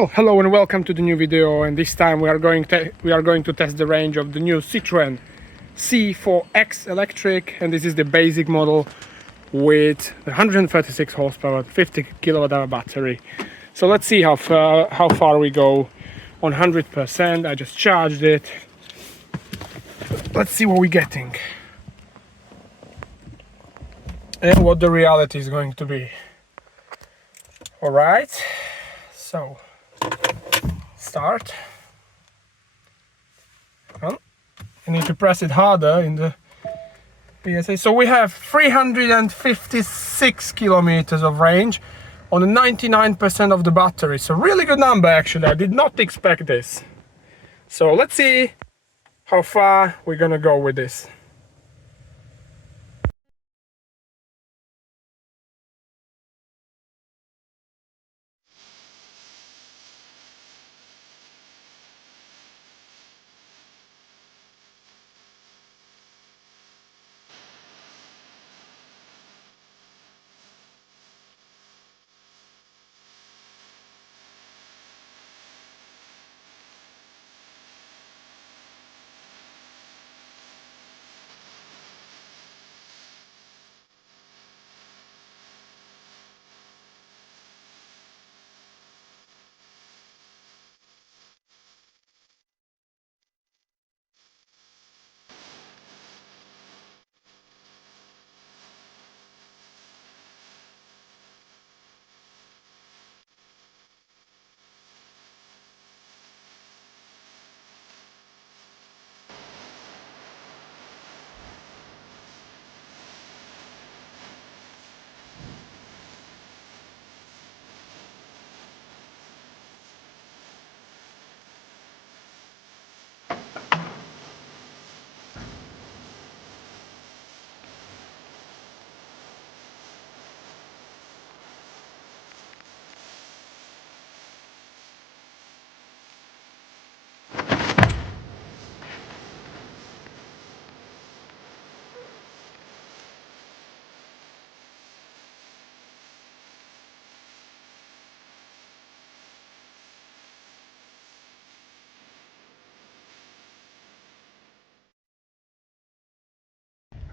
Well, hello and welcome to the new video, and this time we are going to test the range of the new CITROEN C4X electric, and this is the basic model with 136 horsepower, 50 kilowatt hour battery. So let's see how far we go on 100%. I just charged it. Let's see what we're getting and what the reality is going to be. All right, so start. Well, you need to press it harder in the PSA. So we have 356 kilometers of range on 99% of the battery. So really good number actually. I did not expect this. So let's see how far we're gonna go with this.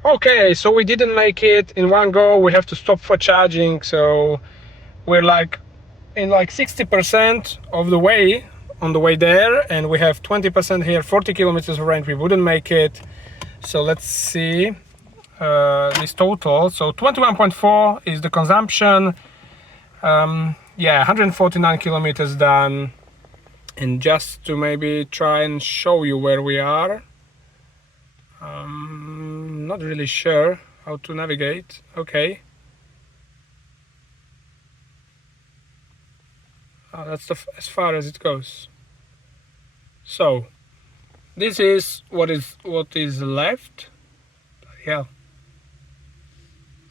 Okay, so we didn't make it in one go. We have to stop for charging. So we're like in like 60% of the way on the way there, and we have 20% here, 40 kilometers of range. We wouldn't make it. So let's see this total. So 21.4 is the consumption. Yeah, 149 kilometers done. And just to maybe try and show you where we are, not really sure how to navigate. Okay, that's as far as it goes. So this is what is left. Yeah,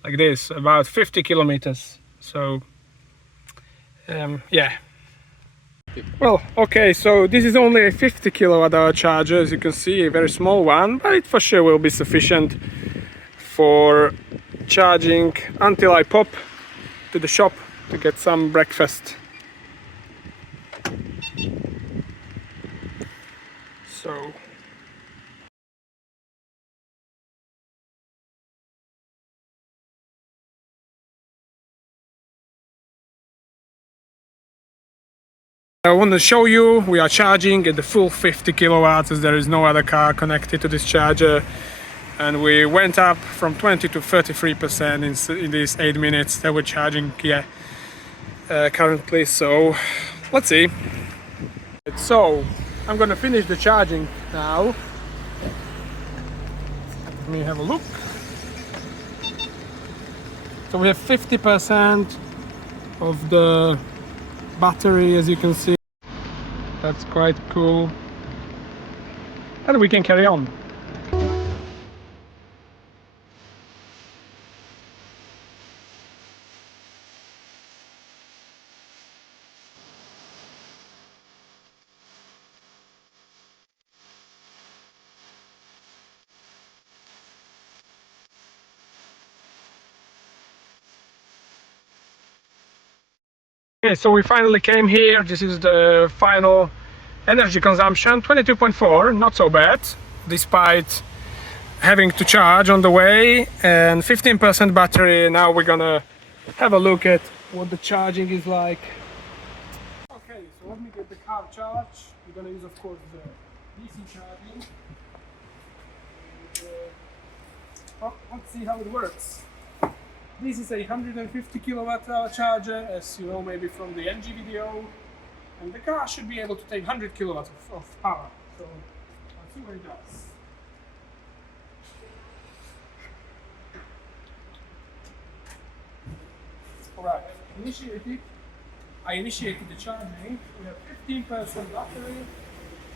like this, about 50 kilometers. So yeah. Well, okay, so this is only a 50 kilowatt hour charger, as you can see, a very small one, but it for sure will be sufficient for charging until I pop to the shop to get some breakfast. So I want to show you we are charging at the full 50 kilowatts, as there is no other car connected to this charger, and we went up from 20 to 33% in these 8 minutes that we're charging currently. So let's see. So I'm gonna finish the charging now. Let me have a look. So we have 50% of the battery, as you can see. That's quite cool, and we can carry on. Okay, so we finally came here. This is the final energy consumption, 22.4, not so bad, despite having to charge on the way, and 15% battery. Now we're gonna have a look at what the charging is like. Okay, so let me get the car charged. We're gonna use, of course, the DC charging. And, let's see how it works. This is a 150 kilowatt hour charger, as you know maybe from the NG video, and the car should be able to take 100 kilowatts of power. So let's see what it does. Alright, I initiated the charging. We have 15% battery,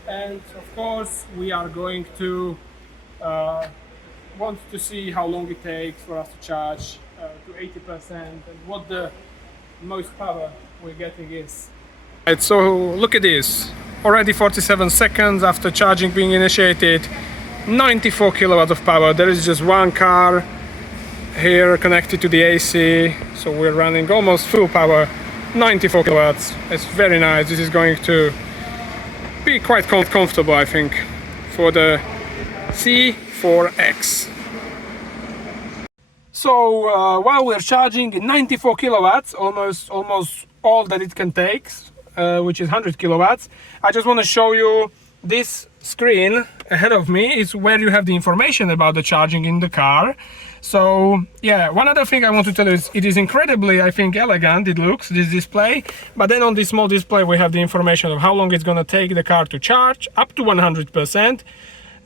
and of course we are going to want to see how long it takes for us to charge to 80% and what the most power we're getting is. Right, so look at this. Already 47 seconds after charging being initiated, 94 kilowatts of power. There is just one car here connected to the AC, so we're running almost full power, 94 kilowatts. It's very nice. This is going to be quite comfortable, I think, for the C4X. So while we're charging 94 kilowatts, almost all that it can take, which is 100 kilowatts, I just want to show you this screen ahead of me is where you have the information about the charging in the car. So yeah, one other thing I want to tell you is it is incredibly, I think, elegant. It looks, this display, but then on this small display we have the information of how long it's going to take the car to charge up to 100%.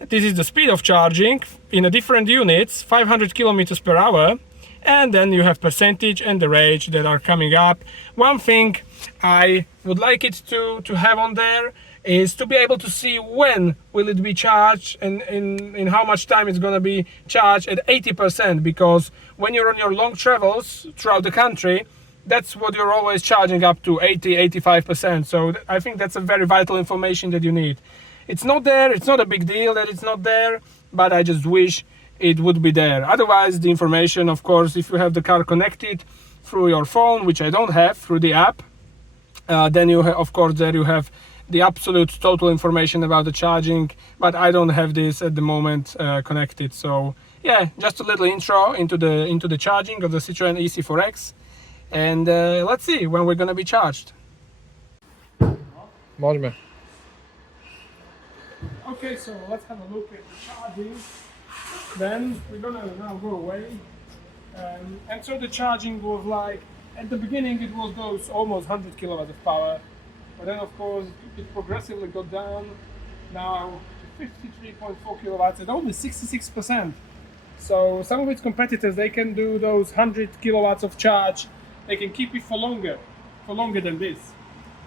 This is the speed of charging in a different units, 500 kilometers per hour, and then you have percentage and the range that are coming up. One thing I would like it to have on there is to be able to see when will it be charged and in how much time it's going to be charged at 80%, because when you're on your long travels throughout the country, that's what you're always charging up to, 80-85%. So I think that's a very vital information that you need. It's not there, it's not a big deal that it's not there, but I just wish it would be there. Otherwise, the information, of course, if you have the car connected through your phone, which I don't have, through the app, then you have, of course, there you have the absolute total information about the charging, but I don't have this at the moment connected. So yeah, just a little intro into the charging of the CITROEN C4X, and let's see when we're gonna be charged. Możemy. Okay, so let's have a look at the charging. Then we're gonna now go away. And so the charging was like, at the beginning it was those almost 100 kilowatts of power, but then of course it progressively got down now to 53.4 kilowatts at only 66%. So some of its competitors, they can do those 100 kilowatts of charge, they can keep it for longer than this.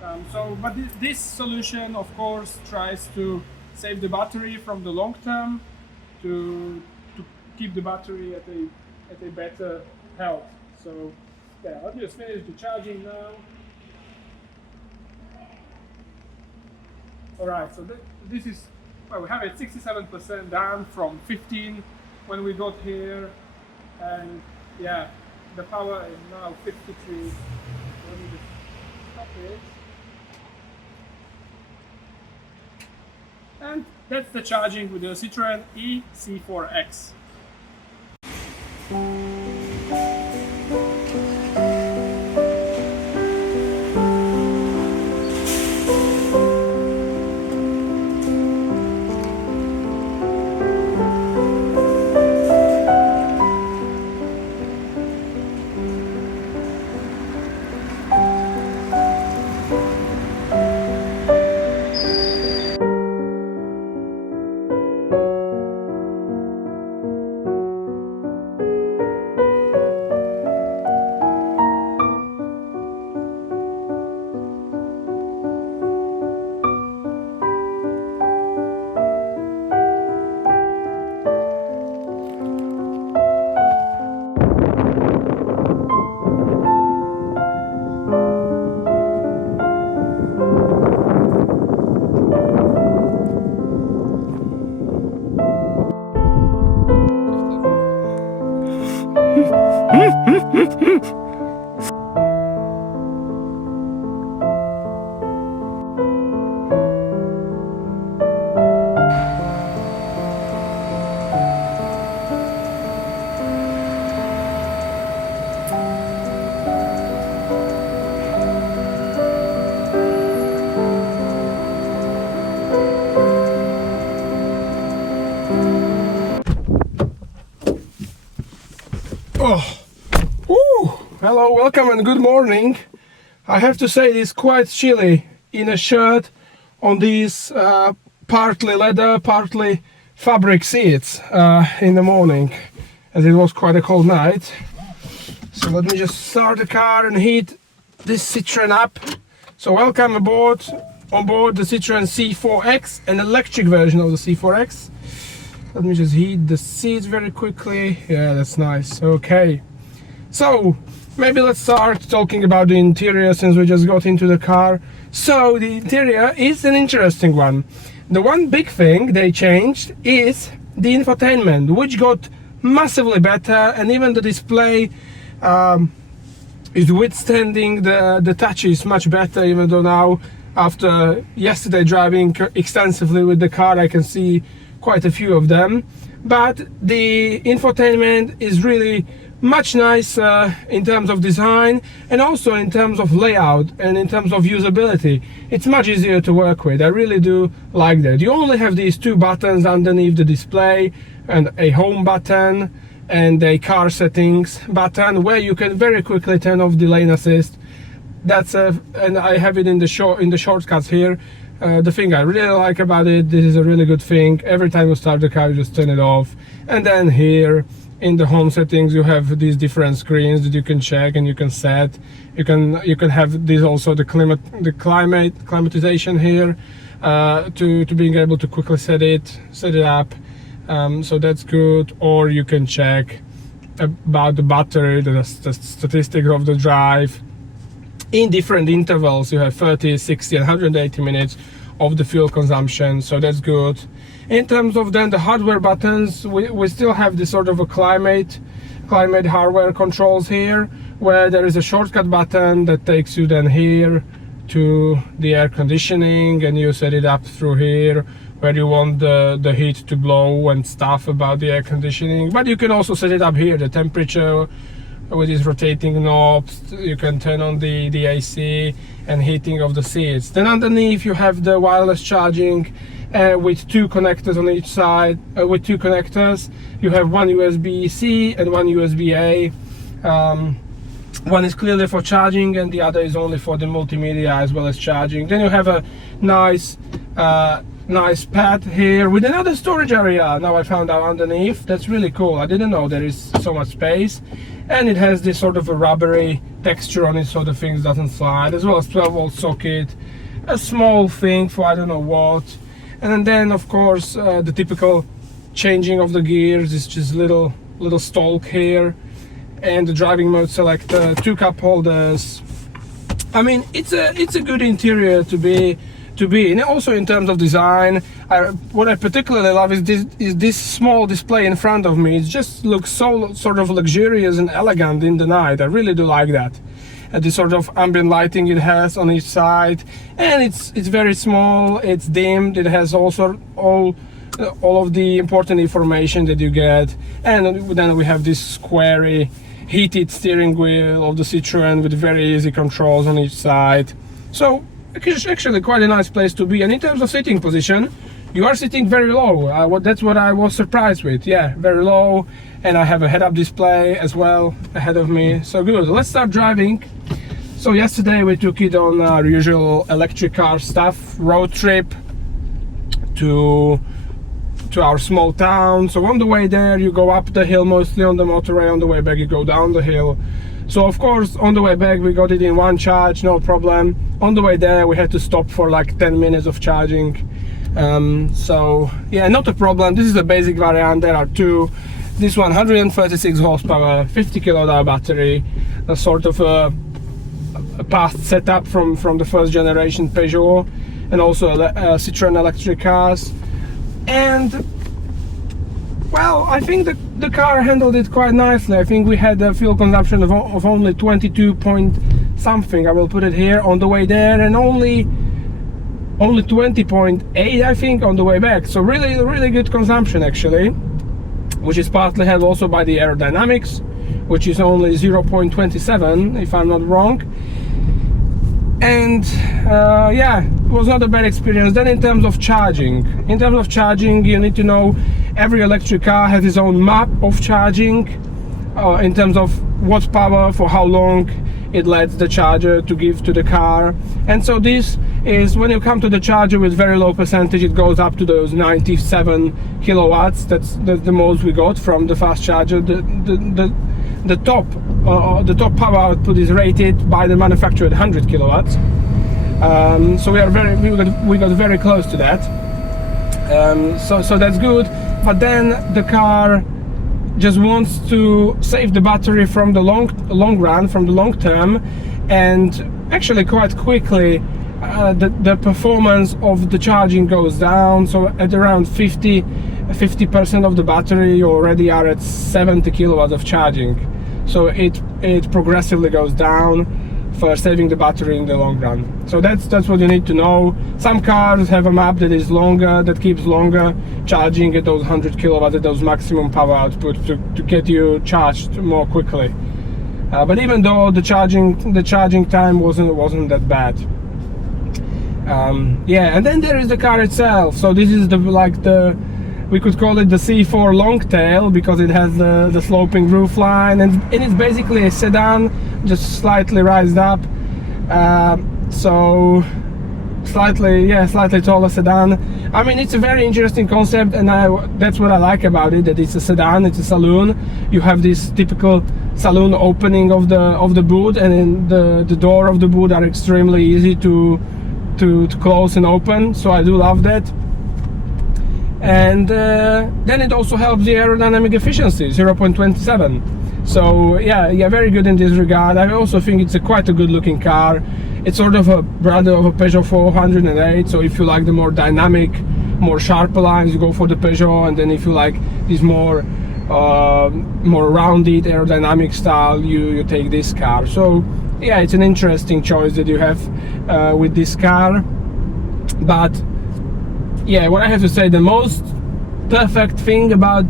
But this solution, of course, tries to save the battery from the long term to keep the battery at a better health. So yeah, let me just finish the charging now. Alright, so this is, well, we have it 67% down from 15 when we got here, and yeah, the power is now 53. Let me just stop it. And that's the charging with the CITROEN C4X. welcome and good morning. I have to say it's quite chilly in a shirt on these partly leather, partly fabric seats in the morning, as it was quite a cold night. So let me just start the car and heat this Citroen up. So welcome on board the Citroen C4X, an electric version of the C4X. Let me just heat the seats very quickly. Yeah, that's nice. Okay, so maybe let's start talking about the interior since we just got into the car. So the interior is an interesting one. The one big thing they changed is the infotainment, which got massively better, and even the display is withstanding the touches much better, even though now after yesterday driving extensively with the car I can see quite a few of them. But the infotainment is really much nicer in terms of design and also in terms of layout and in terms of usability. It's much easier to work with. I really do like that. You only have these two buttons underneath the display, and a home button and a car settings button where you can very quickly turn off the lane assist. That's and I have it in the shortcuts here. The thing I really like about it, this is a really good thing. Every time you start the car, you just turn it off. And then here in the home settings, you have these different screens that you can check and you can set. You can have this also the climatization here to being able to quickly set it up. So that's good. Or you can check about the battery, the statistics of the drive. In different intervals, you have 30, 60 and 180 minutes of the fuel consumption, so that's good. In terms of then the hardware buttons, we still have this sort of a climate hardware controls here, where there is a shortcut button that takes you then here to the air conditioning, and you set it up through here where you want the heat to blow and stuff about the air conditioning. But you can also set it up here, the temperature, with these rotating knobs. You can turn on the AC and heating of the seats. Then underneath you have the wireless charging with two connectors on each side. With two connectors, you have one USB-C and one USB-A. One is clearly for charging and the other is only for the multimedia as well as charging. Then you have a nice pad here with another storage area. Now I found out underneath. That's really cool. I didn't know there is so much space. And it has this sort of a rubbery texture on it so the things doesn't slide, as well as 12-volt socket, a small thing for I don't know what. And then of course the typical changing of the gears is just little stalk here, and the driving mode selector, two cup holders. I mean, it's a good interior to be in. Also in terms of design, what I particularly love is this small display in front of me. It just looks so sort of luxurious and elegant in the night. I really do like that. This sort of ambient lighting it has on each side, and it's very small, it's dimmed, it has also all of the important information that you get. And then we have this squarey heated steering wheel of the Citroen with very easy controls on each side. So it's actually quite a nice place to be. And in terms of sitting position, you are sitting very low. That's what I was surprised with. Yeah, very low. And I have a head-up display as well ahead of me. So good. Let's start driving. So yesterday we took it on our usual electric car stuff, road trip to our small town. So on the way there you go up the hill, mostly on the motorway. On the way back you go down the hill. So of course on the way back we got it in one charge, no problem. On the way there we had to stop for like 10 minutes of charging. So yeah, not a problem. This is a basic variant. There are two. This one 136 horsepower, 50 kWh battery, a sort of a past setup from the first generation Peugeot, and also Citroen electric cars. And well, I think the car handled it quite nicely. I think we had a fuel consumption of only 22 point something. I will put it here on the way there, and only 20.8 I think on the way back. So really good consumption actually, which is partly helped also by the aerodynamics, which is only 0.27 if I'm not wrong. And yeah, it was not a bad experience. Then in terms of charging, you need to know every electric car has its own map of charging in terms of what power for how long it lets the charger to give to the car. And so this is, when you come to the charger with very low percentage, it goes up to those 97 kilowatts. That's the most we got from the fast charger. The top power output is rated by the manufacturer at 100 kilowatts. So we got very close to that. So that's good. But then the car just wants to save the battery from the long run, from the long term, and actually quite quickly the performance of the charging goes down. So at around 50% of the battery, you already are at 70 kilowatts of charging. So it progressively goes down for saving the battery in the long run. So that's what you need to know. Some cars have a map that is longer, that keeps longer charging at those 100 kilowatts, at those maximum power output, to get you charged more quickly. But even though the charging time wasn't that bad. Yeah, and then there is the car itself. So this is we could call it the C4 long tail, because it has the sloping roofline, and it's basically a sedan, just slightly raised up. So slightly taller sedan. I mean, it's a very interesting concept, and that's what I like about it, that it's a sedan, it's a saloon. You have this typical saloon opening of the boot, and then the door of the boot are extremely easy to close and open. So I do love that. And then it also helps the aerodynamic efficiency, 0.27. So yeah, very good in this regard. I also think it's quite a good looking car. It's sort of a brother of a Peugeot 408. So if you like the more dynamic, more sharper lines, you go for the Peugeot. And then if you like this more rounded aerodynamic style, you take this car. So yeah, it's an interesting choice that you have with this car. But yeah, what I have to say, the most perfect thing about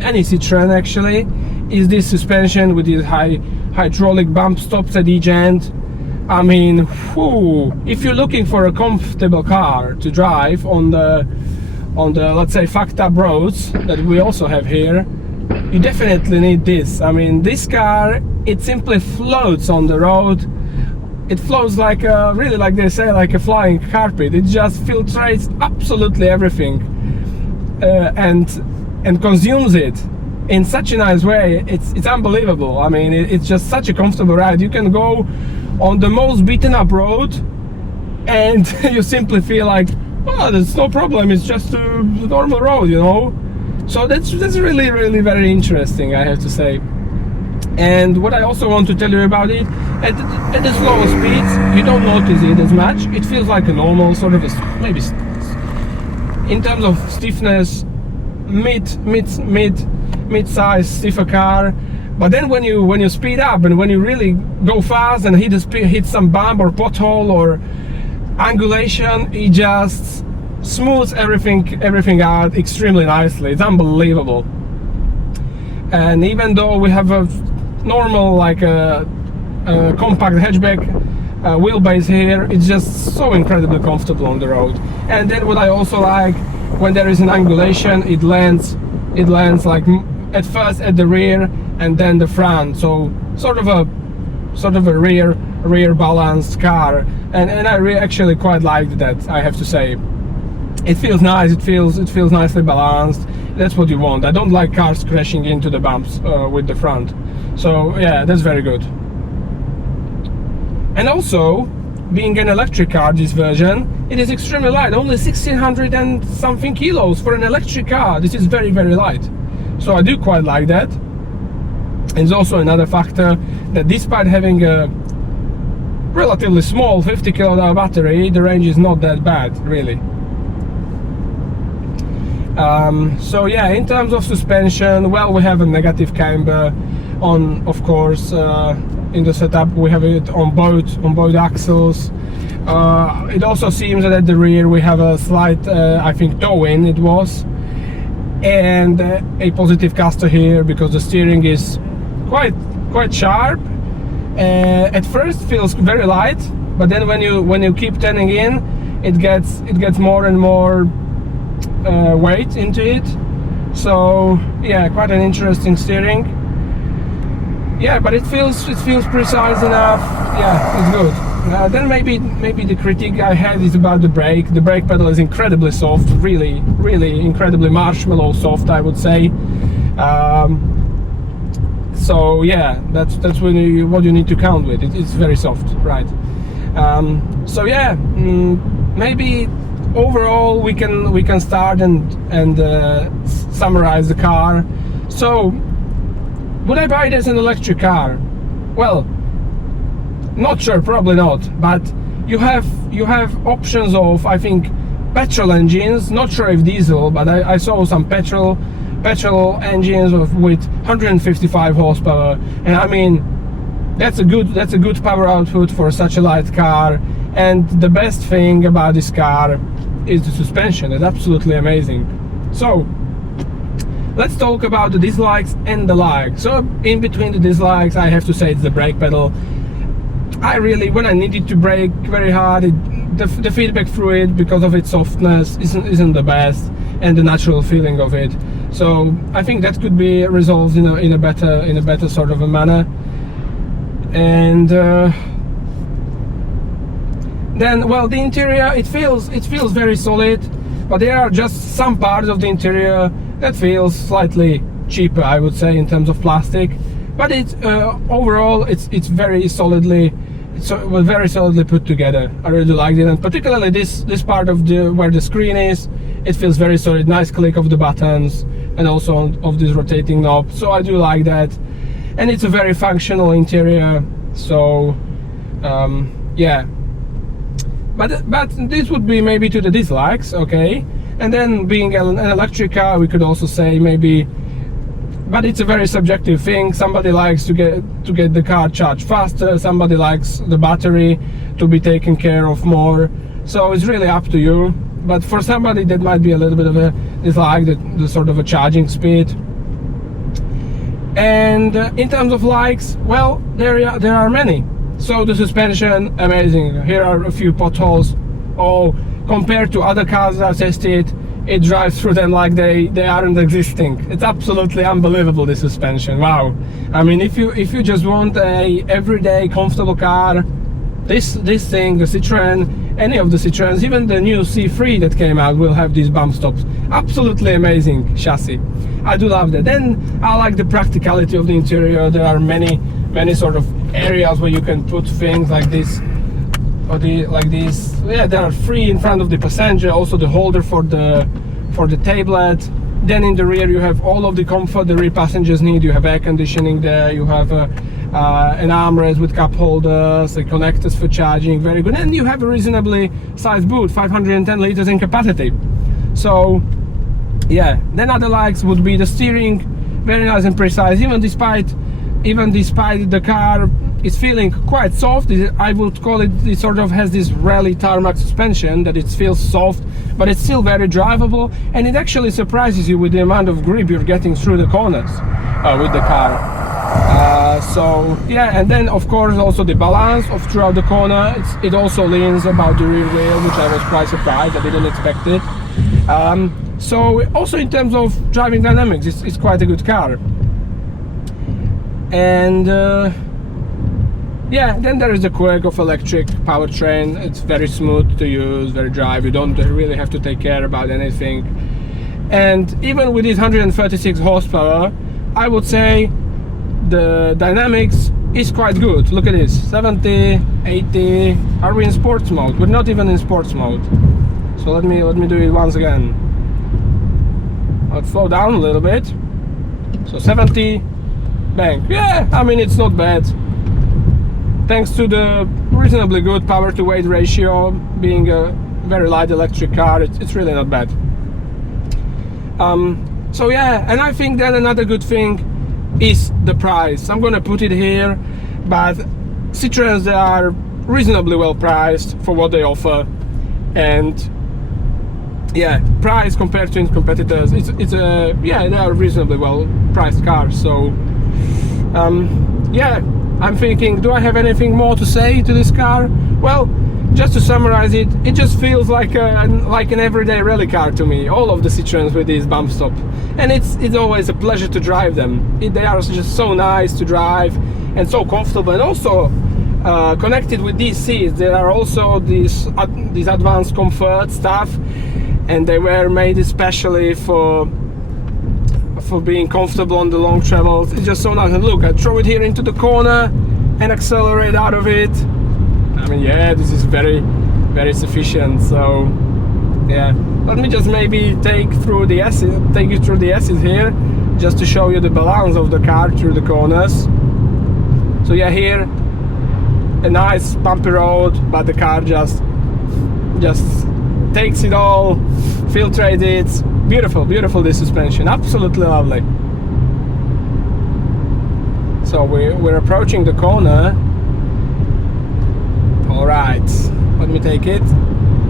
any Citroën actually is this suspension with these hydraulic bump stops at each end. I mean, whew, if you're looking for a comfortable car to drive on the let's say fucked up roads that we also have here, you definitely need this. I mean, this car, it simply floats on the road. It flows like really, like they say, like a flying carpet. It just filtrates absolutely everything and consumes it in such a nice way. It's unbelievable. I mean, it's just such a comfortable ride. You can go on the most beaten up road and you simply feel like, oh, there's no problem. It's just a normal road, you know. So that's really, really very interesting, I have to say. And what I also want to tell you about it, at the slower speeds, you don't notice it as much. It feels like a normal sort of maybe in terms of stiffness, mid-size stiffer car. But then when you speed up and when you really go fast and hit some bump or pothole or angulation, it just smooths everything out extremely nicely. It's unbelievable. And even though we have a normal, like a compact hatchback wheelbase here, it's just so incredibly comfortable on the road. And then what I also like, when there is an angulation, it lands like at first at the rear and then the front. So sort of a rear balanced car, and I actually quite liked that, I have to say. It feels nice. It feels nicely balanced. That's what you want. I don't like cars crashing into the bumps with the front. So yeah, that's very good. And also, being an electric car, this version, it is extremely light. Only 1600 and something kilos for an electric car. This is very, very light. So I do quite like that. And it's also another factor that despite having a relatively small 50 kilowatt battery, the range is not that bad, really. So yeah, in terms of suspension, well, we have a negative camber on, of course, in the setup. We have it on both axles. It also seems that at the rear we have a slight, I think, toe-in it was, and a positive caster here, because the steering is quite sharp. At first feels very light, but then when you keep turning in, it gets more and more weight into it. So yeah, quite an interesting steering. yeah, but it feels precise enough. Yeah, it's good. Then maybe the critique I had is about the brake. The brake pedal is incredibly soft, really incredibly marshmallow soft, I would say. So yeah, that's what you need to count with. It's very soft, right? So yeah, maybe overall we can start and summarize the car. So would I buy it as an electric car? Well, not sure, probably not. But you have options of, I think, petrol engines. Not sure if diesel, but I saw some petrol engines with 155 horsepower, and I mean that's a good power output for such a light car. And the best thing about this car is the suspension. It's absolutely amazing. So let's talk about the dislikes and the likes. So in between the dislikes, I have to say it's the brake pedal. When I needed to brake very hard, the feedback through it, because of its softness, isn't the best, and the natural feeling of it. So I think that could be resolved in a better sort of a manner. And then, well, the interior, it feels very solid, but there are just some parts of the interior that feels slightly cheaper, I would say, in terms of plastic. But it's overall it's very solidly put together. I really liked it, and particularly this part of where the screen is, it feels very solid. Nice click of the buttons, and also of this rotating knob. So I do like that, and it's a very functional interior. So yeah, but this would be maybe to the dislikes, okay. And then being an electric car, we could also say maybe. But it's a very subjective thing. Somebody likes to get the car charged faster. Somebody likes the battery to be taken care of more. So it's really up to you. But for somebody that might be a little bit of a dislike, the sort of a charging speed. And in terms of likes, well, there are many. So the suspension, amazing. Here are a few potholes. Oh, compared to other cars I've tested, it drives through them like they aren't existing. It's absolutely unbelievable, this suspension. Wow. I mean, if you just want a everyday comfortable car, this thing, the Citroën, any of the Citroëns, even the new C3 that came out, will have these bump stops. Absolutely amazing chassis. I do love that. Then I like the practicality of the interior. There are many sort of areas where you can put things like this, or like this. Yeah, there are 3 in front of the passenger, also the holder for the tablet. Then in the rear you have all of the comfort the rear passengers need. You have air conditioning there, you have an armrest with cup holders, the connectors for charging, very good. And you have a reasonably sized boot, 510 liters in capacity. So yeah, then other likes would be the steering, very nice and precise, even despite the car is feeling quite soft. I would call it sort of has this rally tarmac suspension, that it feels soft, but it's still very drivable, and it actually surprises you with the amount of grip you're getting through the corners with the car. So yeah, and then of course also the balance of throughout the corner, it also leans about the rear wheel, which I was quite surprised. I didn't expect it. So also in terms of driving dynamics, it's quite a good car. And yeah, then there is the quirk of electric powertrain. It's very smooth to use, very dry. You don't really have to take care about anything. And even with this 136 horsepower, I would say the dynamics is quite good. Look at this, 70, 80. Are we in sports mode? We're not even in sports mode. So let me do it once again. I'll slow down a little bit. So 70, bang. Yeah, I mean, it's not bad. Thanks to the reasonably good power to weight ratio, being a very light electric car, it's really not bad. So yeah, and I think then another good thing is the price. I'm gonna put it here, but Citroëns, they are reasonably well priced for what they offer, and yeah, price compared to competitors, yeah, they are reasonably well priced cars. So yeah, I'm thinking, do I have anything more to say to this car? Well, just to summarize it, it just feels like an everyday rally car to me. All of the Citroëns with these bump stops, and it's always a pleasure to drive them. They are just so nice to drive. and so comfortable. And also connected with these seats, there are also these advanced comfort stuff, and they were made especially for being comfortable on the long travels. It's just so nice. And look, I throw it here into the corner and accelerate out of it. I mean, yeah, this is very, very sufficient. So yeah, let me just maybe take you through the S's here, just to show you the balance of the car through the corners. So yeah, here a nice bumpy road, but the car just takes it all, filtrates it. Beautiful, beautiful, this suspension, absolutely lovely. So we're approaching the corner. All right, let me take it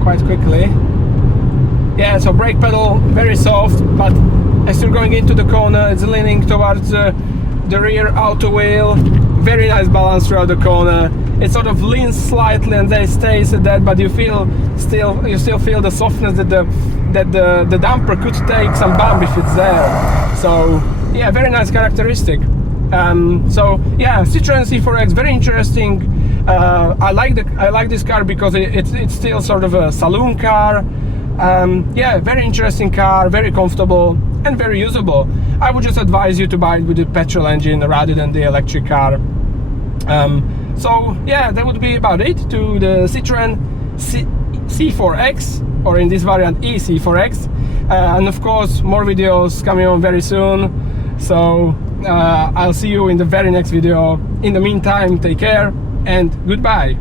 quite quickly. Yeah, so brake pedal very soft, but as you're going into the corner, it's leaning towards the rear outer wheel. Very nice balance throughout the corner. It sort of leans slightly and then stays at that, but you still feel the softness that the damper could take some bump if it's there. So yeah, very nice characteristic. So yeah, Citroën C4X, very interesting. I like this car because it's still sort of a saloon car. Yeah, very interesting car, very comfortable and very usable. I would just advise you to buy it with the petrol engine rather than the electric car. So yeah, that would be about it to the Citroën C4X, or in this variant EC4X. And of course, more videos coming on very soon. So I'll see you in the very next video. In the meantime, take care and goodbye.